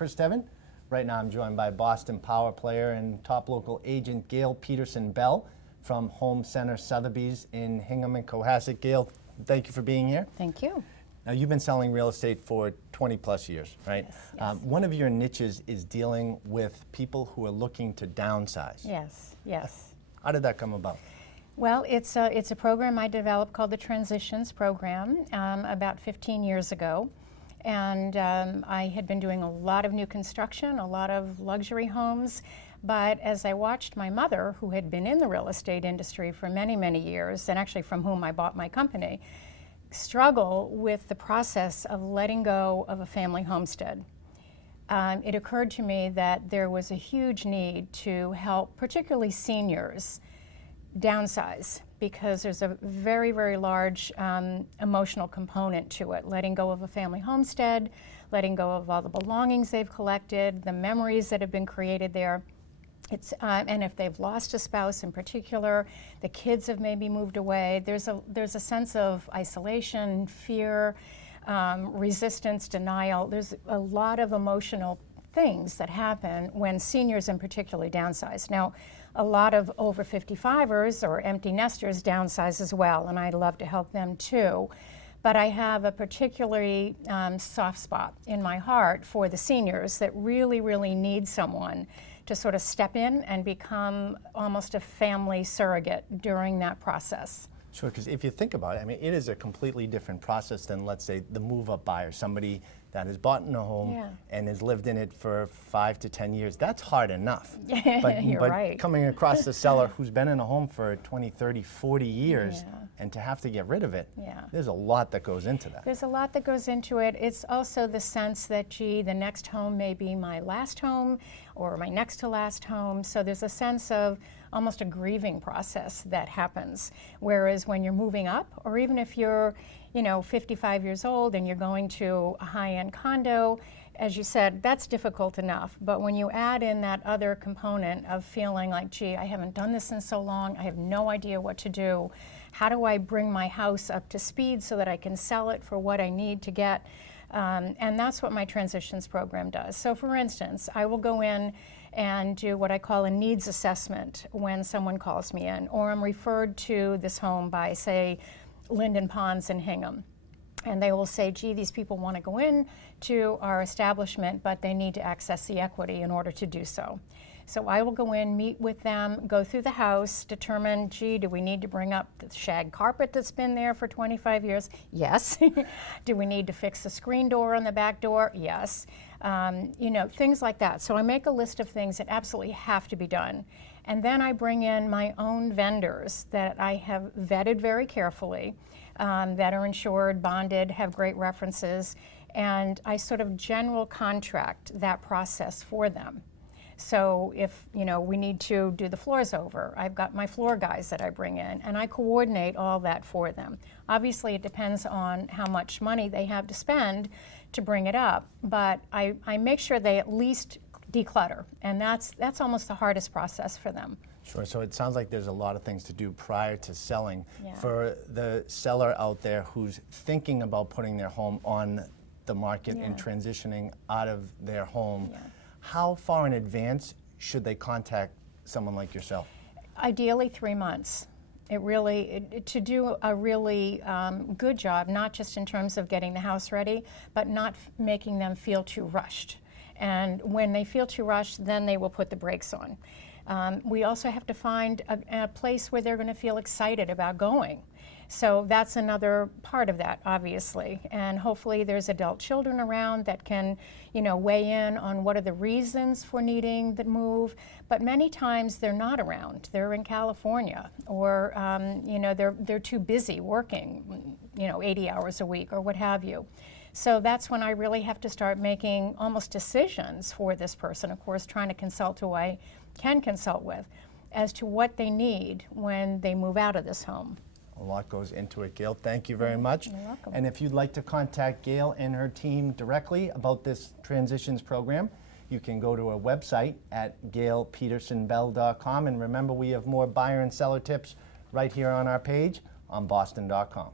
Chris Devon. Right now I'm joined by Boston Power player and top local agent Gail Petersen Bell from Home Center Sotheby's in Hingham and Cohasset. Gail, thank you for being here. Thank you. Now, you've been selling real estate for 20 plus years, right? Yes. One of your niches is dealing with people who are looking to downsize. Yes. How did that come about? Well, it's a program I developed called the Transitions Program about 15 years ago. And I had been doing a lot of new construction, a lot of luxury homes. But as I watched my mother, who had been in the real estate industry for many, many years, and actually from whom I bought my company, struggle with the process of letting go of a family homestead. It occurred to me that there was a huge need to help particularly seniors downsize, because there's a very, very large emotional component to it. Letting go of a family homestead, letting go of all the belongings they've collected, the memories that have been created there. And if they've lost a spouse in particular, the kids have maybe moved away, there's a sense of isolation, fear, resistance, denial. There's a lot of emotional things that happen when seniors in particular downsize. Now, a lot of over 55ers or empty nesters downsize as well, and I'd love to help them too. But I have a particularly soft spot in my heart for the seniors that really, really need someone to sort of step in and become almost a family surrogate during that process. Sure, because if you think about it, I mean, it is a completely different process than, let's say, the move-up buyer, somebody that has bought in a home and has lived in it for 5 to 10 years. That's hard enough. But You're right. Coming across the seller who's been in a home for 20, 30, 40 years and to have to get rid of it, there's a lot that goes into that. There's a lot that goes into it. It's also the sense that, gee, the next home may be my last home or my next to last home. So there's a sense of almost a grieving process that happens. Whereas when you're moving up, or even if you're 55 years old and you're going to a high-end condo, as you said, that's difficult enough. But when you add in that other component of feeling like, gee, I haven't done this in so long, I have no idea what to do. How do I bring my house up to speed so that I can sell it for what I need to get? And that's what my Transitions program does. So for instance, I will go in and do what I call a needs assessment when someone calls me in, or I'm referred to this home by, say, Linden Ponds in Hingham. And they will say, gee, these people want to go in to our establishment, but they need to access the equity in order to do so. So I will go in, meet with them, go through the house, determine, gee, do we need to bring up the shag carpet that's been there for 25 years? Yes. Do we need to fix the screen door on the back door? Yes. Things like that. So I make a list of things that absolutely have to be done. And then I bring in my own vendors that I have vetted very carefully, that are insured, bonded, have great references, and I sort of general contract that process for them. So if we need to do the floors over, I've got my floor guys that I bring in, and I coordinate all that for them. Obviously, it depends on how much money they have to spend to bring it up, but I make sure they at least declutter, and that's almost the hardest process for them. Sure, so it sounds like there's a lot of things to do prior to selling. For the seller out there who's thinking about putting their home on the market and transitioning out of their home, how far in advance should they contact someone like yourself? Ideally 3 months. To do a really good job, not just in terms of getting the house ready, but not making them feel too rushed. And when they feel too rushed, then they will put the brakes on. We also have to find a place where they're going to feel excited about going. So that's another part of that, obviously. And hopefully there's adult children around that can, weigh in on what are the reasons for needing the move. But many times they're not around. They're in California, or they're too busy working, 80 hours a week or what have you. So that's when I really have to start making almost decisions for this person, of course, trying to consult who I can consult with as to what they need when they move out of this home. A lot goes into it, Gail. Thank you very much. You're welcome. And if you'd like to contact Gail and her team directly about this Transitions program, you can go to our website at gailpetersenbell.com. And remember, we have more buyer and seller tips right here on our page on boston.com.